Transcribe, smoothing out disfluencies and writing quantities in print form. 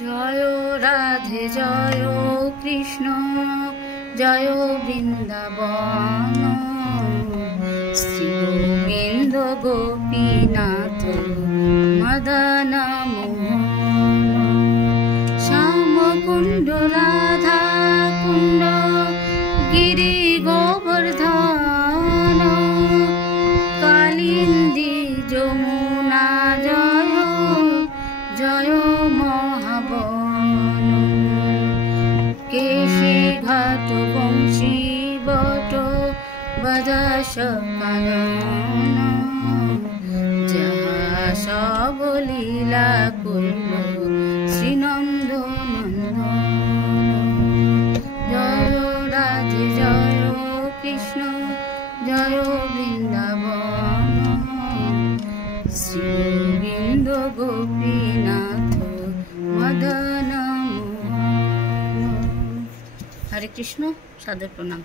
জয় রাধে জয় কৃষ্ণ জয় বৃন্দাবন শ্রী গোবিন্দ গোপীনাথ মদন মোহন শ্যাম কুণ্ড রাধা কুণ্ড গিরি গোবর্ধন কালিন্দী যমুনা জয় জয় মহাবন কেশী ঘাট বংশী বট বদশ কানন যাহা সব লীলা কইল শ্রীনন্দ নন্দন জয় রাধে জয় কৃষ্ণ জয় বৃন্দাবন শ্রী গোবিন্দ গোপীনাথ মদন মোহন। হরে কৃষ্ণ, সাদর প্রণাম।